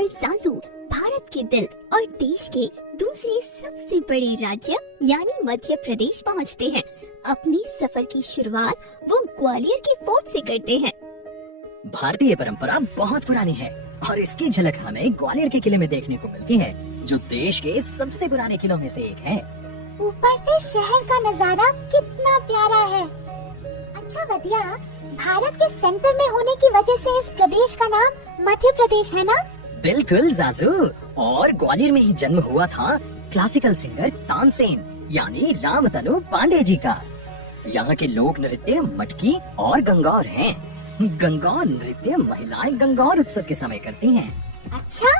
और जाजू भारत के दिल और देश के दूसरे सबसे बड़े राज्य यानी मध्य प्रदेश पहुंचते हैं। अपनी सफर की शुरुआत वो ग्वालियर के फोर्ट से करते हैं। भारतीय परंपरा बहुत पुरानी है और इसकी झलक हमें ग्वालियर के किले में देखने को मिलती है, जो देश के सबसे पुराने किलों में से एक है। ऊपर से शहर का नजारा कितना प्यारा है। अच्छा वदिया, भारत के सेंटर में होने की वजह से इस प्रदेश का नाम मध्य प्रदेश है ना? बिल्कुल जाजू, और ग्वालियर में ही जन्म हुआ था क्लासिकल सिंगर तानसेन यानी रामतनु पांडे जी का। यहाँ के लोक नृत्य मटकी और गंगौर हैं। गंगौर नृत्य महिलाएं गंगौर उत्सव के समय करती हैं। अच्छा,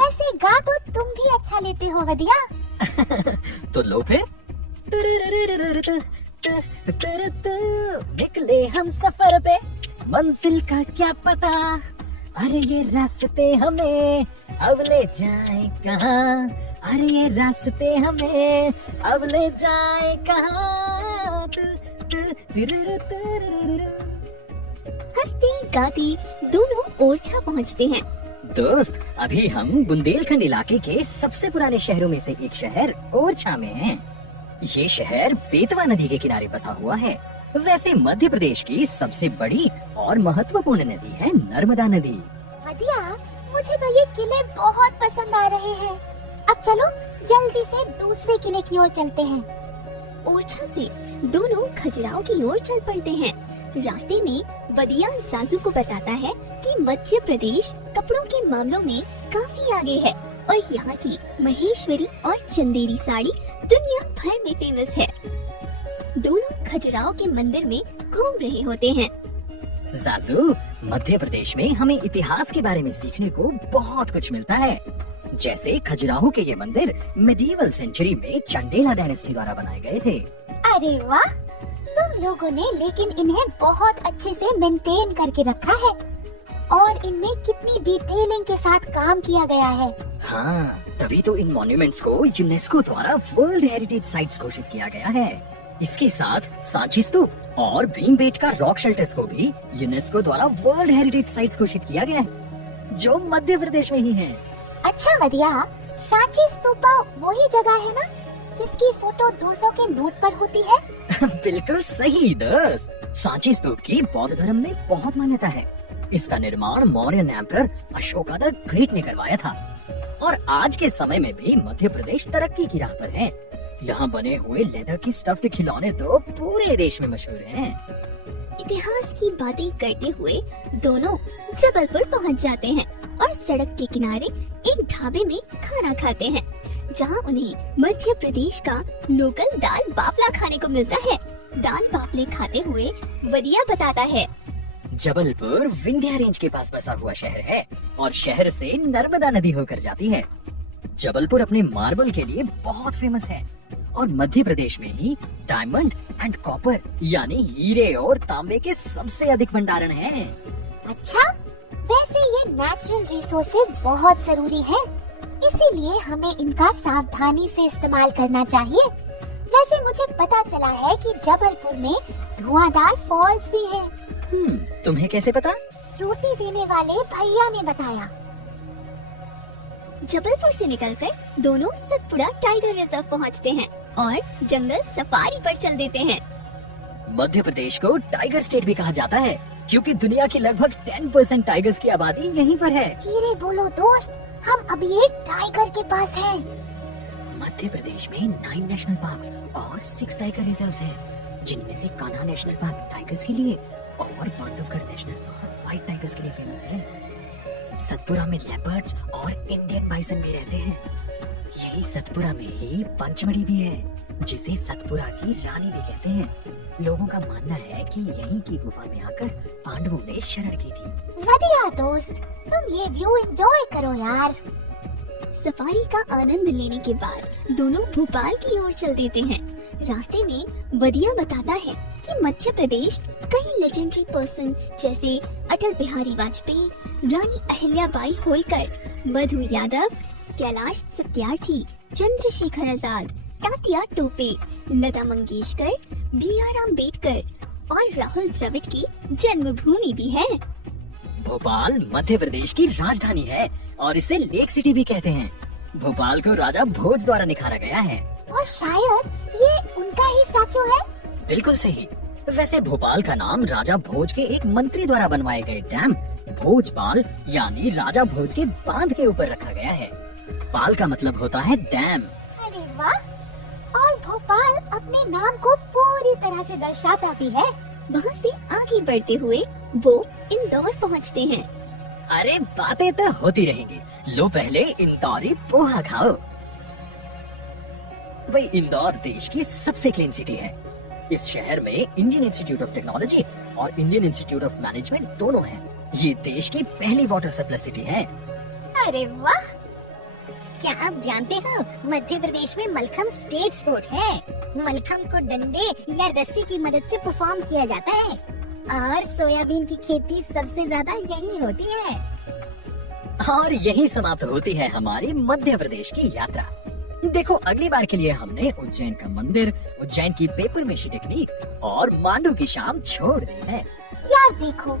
वैसे गा तो तुम भी अच्छा लेते हो वदिया। तो लो फिर। निकले हम सफर पे, मंजिल का क्या पता, अरे ये रास्ते हमें अब ले जाए कहाँ, अरे ये रास्ते हमें अब ले जाए कहाँ। हंसते गाते दोनों ओरछा पहुंचते हैं। दोस्त, अभी हम बुंदेलखंड इलाके के सबसे पुराने शहरों में से एक शहर ओरछा में हैं। ये शहर बेतवा नदी के किनारे बसा हुआ है। वैसे मध्य प्रदेश की सबसे बड़ी और महत्वपूर्ण नदी है नर्मदा नदी। वदिया, मुझे तो ये किले बहुत पसंद आ रहे हैं। अब चलो जल्दी से दूसरे किले की ओर चलते हैं। ओरछा से दोनों खजुराहो की ओर चल पड़ते हैं। रास्ते में वदिया जाजू को बताता है कि मध्य प्रदेश कपड़ों के मामलों में काफी आगे है और यहाँ की महेश्वरी और चंदेरी साड़ी दुनिया भर में फेमस है। दोनों खजुराहो के मंदिर में घूम रहे होते हैं। जाजू, मध्य प्रदेश में हमें इतिहास के बारे में सीखने को बहुत कुछ मिलता है। जैसे खजुराहो के ये मंदिर मिडीवल सेंचुरी में चंडेला डायनेस्टी द्वारा बनाए गए थे। अरे वाह, तुम लोगों ने लेकिन इन्हें बहुत अच्छे से मेंटेन करके रखा है और इनमें कितनी डिटेलिंग के साथ काम किया गया है। हाँ, तभी तो इन मॉन्यूमेंट्स को यूनेस्को द्वारा वर्ल्ड हेरिटेज साइट्स घोषित किया गया है। इसके साथ सांची स्तूप और भीमबेटका रॉक शेल्टर्स को भी यूनेस्को द्वारा वर्ल्ड हेरिटेज साइट्स घोषित किया गया है, जो मध्य प्रदेश में ही है। अच्छा वदिया, सांची स्तूपा वही जगह है ना जिसकी फोटो 200 के नोट पर होती है? बिल्कुल सही दोस्त। सांची स्तूप की बौद्ध धर्म में बहुत मान्यता है। इसका निर्माण Mauryan emperor Ashoka the great ने करवाया था और आज के समय में भी मध्य प्रदेश तरक्की की राह पर है। यहाँ बने हुए लेदर के स्टफ्ड खिलौने तो पूरे देश में मशहूर हैं। इतिहास की बातें करते हुए दोनों जबलपुर पहुंच जाते हैं और सड़क के किनारे एक ढाबे में खाना खाते हैं, जहां उन्हें मध्य प्रदेश का लोकल दाल बाफला खाने को मिलता है। दाल बाफले खाते हुए वदिया बताता है, जबलपुर विंध्या रेंज के पास बसा हुआ शहर है और शहर से नर्मदा नदी होकर जाती है। जबलपुर अपने मार्बल के लिए बहुत फेमस है और मध्य प्रदेश में ही डायमंड एंड कॉपर यानी हीरे और तांबे के सबसे अधिक भंडारण हैं। अच्छा, वैसे ये नेचुरल रिसोर्सेज बहुत जरूरी है, इसीलिए हमें इनका सावधानी से इस्तेमाल करना चाहिए। वैसे मुझे पता चला है कि जबलपुर में धुआंधार फॉल्स भी है। तुम्हें कैसे पता? रोटी देने वाले भैया ने बताया। जबलपुर से निकलकर दोनों सतपुड़ा टाइगर रिजर्व पहुंचते हैं और जंगल सफारी पर चल देते हैं। मध्य प्रदेश को टाइगर स्टेट भी कहा जाता है क्योंकि दुनिया की लगभग 10% टाइगर्स की आबादी यहीं पर है। धीरे बोलो दोस्त, हम अभी एक टाइगर के पास हैं। मध्य प्रदेश में 9 नेशनल पार्क्स और 6 टाइगर रिजर्व्स हैं, जिनमें से कान्हा नेशनल पार्क टाइगर्स के लिए और Bandhavgarh national park white tigers के लिए फेमस है। सतपुरा में लेपर्ड्स और इंडियन बाइसन भी रहते हैं। यही सतपुरा में ही पंचमढ़ी भी है, जिसे सतपुरा की रानी भी कहते हैं। लोगों का मानना है कि यहीं की गुफा में आकर पांडवों ने शरण की थी। बढ़िया दोस्त, तुम ये व्यू एंजॉय करो यार। सफारी का आनंद लेने के बाद दोनों भोपाल की ओर चल देते हैं। रास्ते में वदिया बताता है कि मध्य प्रदेश कई लेजेंडरी पर्सन जैसे अटल बिहारी वाजपेयी, रानी अहिल्याबाई होलकर, मधु यादव, कैलाश सत्यार्थी, चंद्रशेखर आजाद, तात्या टोपे, लता मंगेशकर, B.R. अम्बेडकर और राहुल द्रविड़ की जन्मभूमि भी है। भोपाल मध्य प्रदेश की राजधानी है और इसे लेक सिटी भी कहते हैं। भोपाल को राजा भोज द्वारा निखारा गया है। और शायद ये उनका ही स्टैचू है। बिल्कुल सही। वैसे भोपाल का नाम राजा भोज के एक मंत्री द्वारा बनवाए गए डैम भोजपाल यानी राजा भोज के बांध के ऊपर रखा गया है। पाल का मतलब होता है डैम। अरे वाह। और भोपाल अपने नाम को पूरी तरह से दर्शाता भी है। वहाँ से आगे बढ़ते हुए वो इंदौर पहुँचते हैं। अरे बातें तो होती रहेंगी, लो पहले इंदौरी पोहा खाओ। भाई इंदौर देश की सबसे क्लीन सिटी है। इस शहर में इंडियन इंस्टीट्यूट ऑफ टेक्नोलॉजी और इंडियन इंस्टीट्यूट ऑफ मैनेजमेंट दोनों हैं। ये देश की पहली वाटर सरप्लस सिटी है। अरे वाह। क्या आप जानते हो मध्य प्रदेश में मलखम स्टेट स्पोर्ट है। मलखम को डंडे या रस्सी की मदद से परफॉर्म किया जाता है और सोयाबीन की खेती सबसे ज्यादा यही होती है। और यही समाप्त होती है हमारी मध्य प्रदेश की यात्रा। देखो अगली बार के लिए हमने उज्जैन का मंदिर, उज्जैन की पेपर मेशी टेक्निक और मांडू की शाम छोड़ दी है। यार देखो,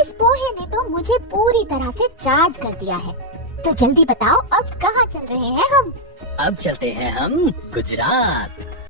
इस पोहे ने तो मुझे पूरी तरह से चार्ज कर दिया है। तो जल्दी बताओ अब कहाँ चल रहे हैं हम? अब चलते हैं हम गुजरात।